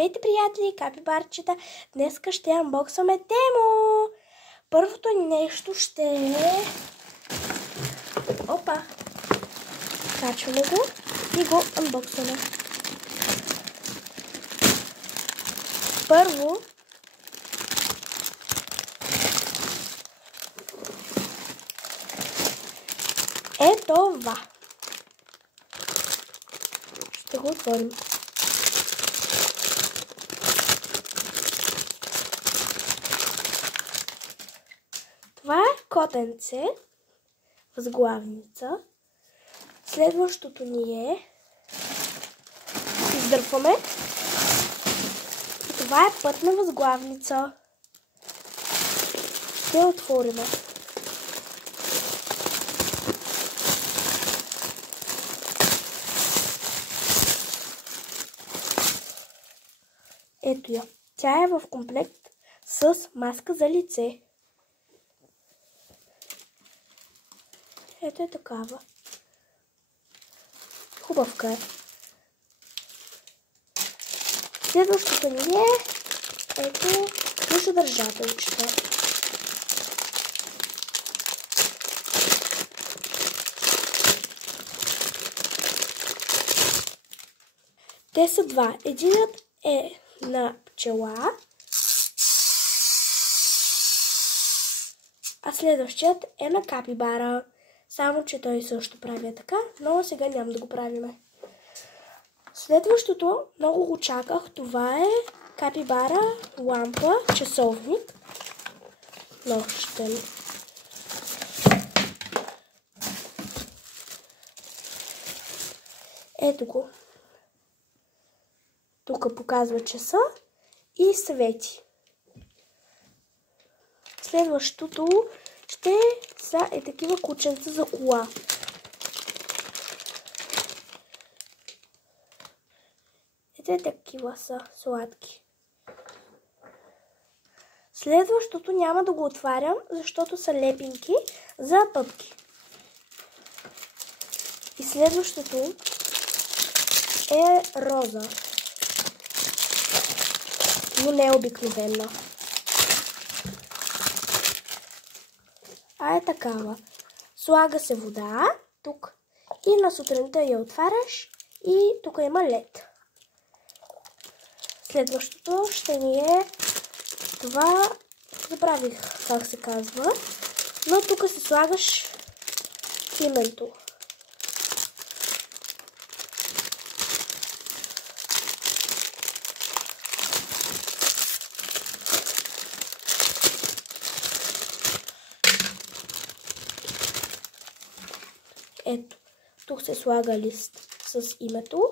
Здравейте, приятели, капибарчета! Днес ще анбоксваме Темо! Първото нещо ще е... Опа! Качваме го и го анбоксваме. Първо е това. Ще го отворим. Това е котенце, възглавница. Следващото ни е... Издърпваме. И това е пътна възглавница. Ще отворим. Ето я. Тя е в комплект с маска за лице. Ето е такава. Хубавка е. Следващото ни е ето душодържателчета. Те са два. Единът е на пчела, а следващият е на капибара. Само, че той също прави така, но сега няма да го правиме. Следващото, много го чаках, това е капибара, лампа, часовник, нощен. Ето го. Тук показва часа и свети. Следващото ще са такива кученца за кола. Ето такива са сладки. Следващото няма да го отварям, защото са лепинки за пъпки. И следващото е роза. Но не е обикновена. А е такава. Слага се вода тук и на сутринта я отваряш и тук има лед. Следващото ще ни е това, забравих как се казва, но тук се слагаш името. Ето, тук се слага лист с името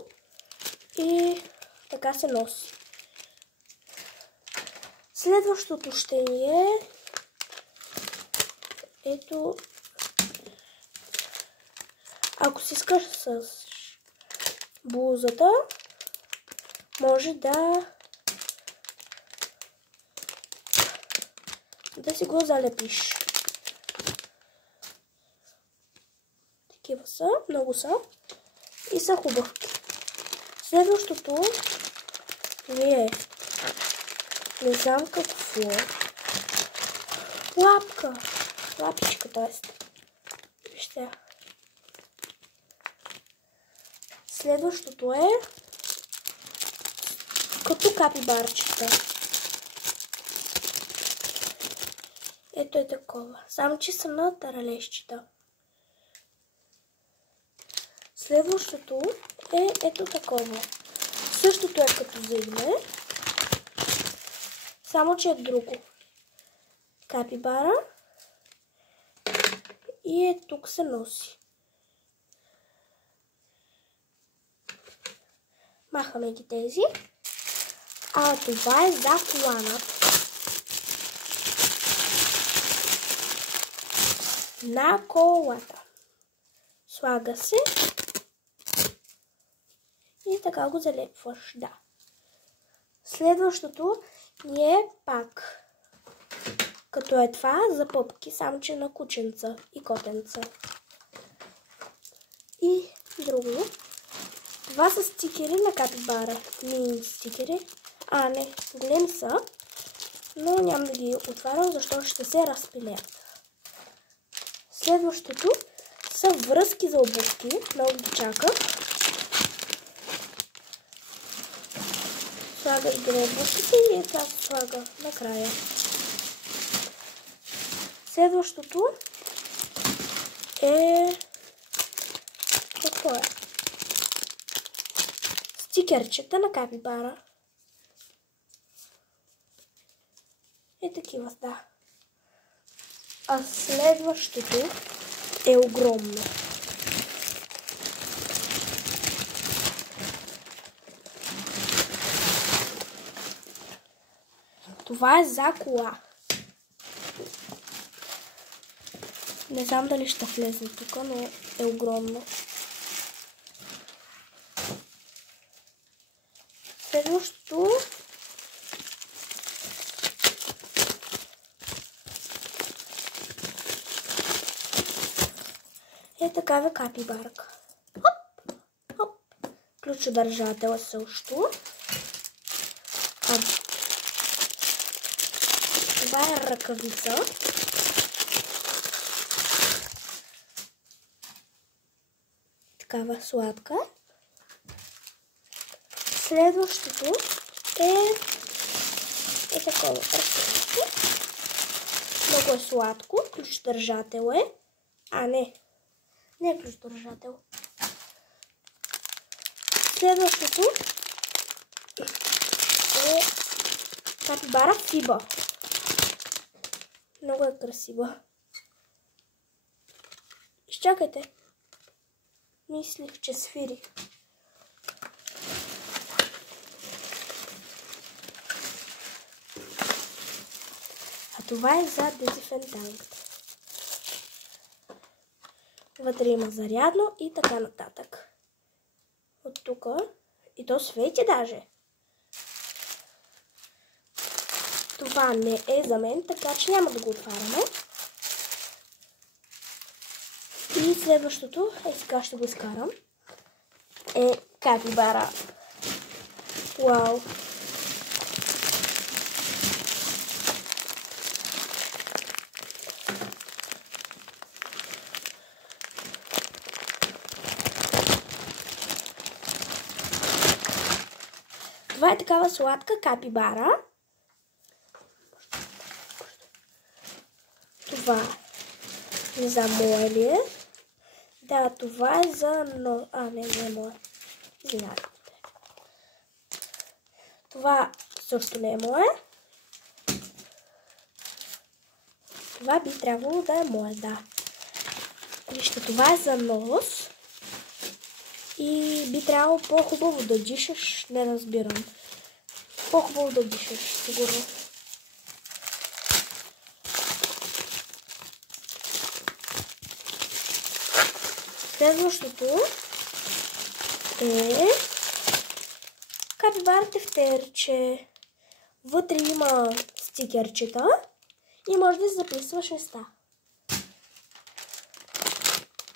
и така се носи. Следващото ще ни е ето, ако си искаш с блузата, може да си го залепиш. Такива са, много са и са хубавки. Следващото е, не знам какво, лапка, лапичка, т.е. Вижте. Следващото е като капибарчета. Ето е такова, само че са на таралещчета. Следващото е ето такова. Същото е като за име, само че е друго. Капибара и е тук се носи. Махаме ги тези. А това е за колана. На колата. Слага се. И така го залепваш, да. Следващото ни е пак като е това за пъпки, само че на кученца и котенца. И друго. Това са стикери на капибара. Мини стикери. Не, големи са, но няма да ги отварям, защото ще се разпилеят. Следващото са връзки за обувки. Много ги чаках. Слагаш ги на обувките и това се слага накрая. Следващото е... Какво е? Стикерчета на капибара. Е такива, да. А следващото е огромно. Това е за кола. Не знам дали ще влезе тук, но е огромно. Следващото е такава капибарка. Хоп, хоп. Ключодържател е също. Това е ръкавица. Такава сладка. Следващото е такова. Много е сладко. Ключодържател е. Не е ключодържател. Следващото е капибара Фиба. Много е красива. Изчакайте. Мислих, че свири. А това е за дезинфектант. Вътре има зарядно и така нататък. От тук. И то свети даже. Това не е за мен, така че няма да го отваряме. И следващото, сега ще го изкарам, е капибара. Вау! Това е такава сладка капибара. Това не знам, мое ли е. Да, това е за... не е мое. Извинявайте. Това също не е мое. Това би трябвало да е мое, да. Вижте, това е за нос. И би трябвало по-хубаво да дишаш. Не разбирам. По-хубаво да дишаш, сигурно. Следващото е капибара тефтерче. Вътре има стикерчета и може да записваш неща.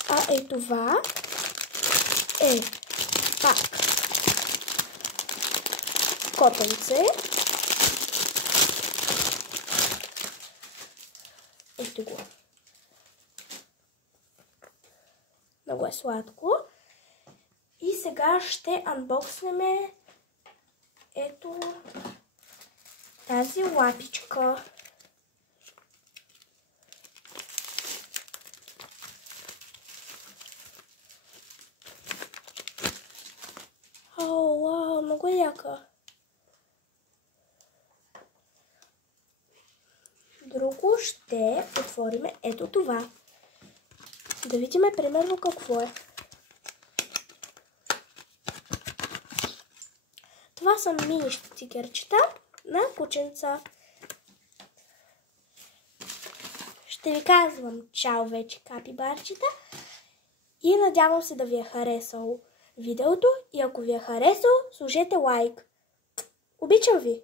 А това е пак котенце. Ето го. Много е сладко. И сега ще анбокснем ето тази лапичка. Вау, много е яка. Друго ще отворим ето това. Да видим примерно какво е. Това са мини стикерчета на кученца. Ще ви казвам чао вече, капибарчета. И надявам се да ви е харесало видеото. И ако ви е харесало, сложете лайк. Обичам ви!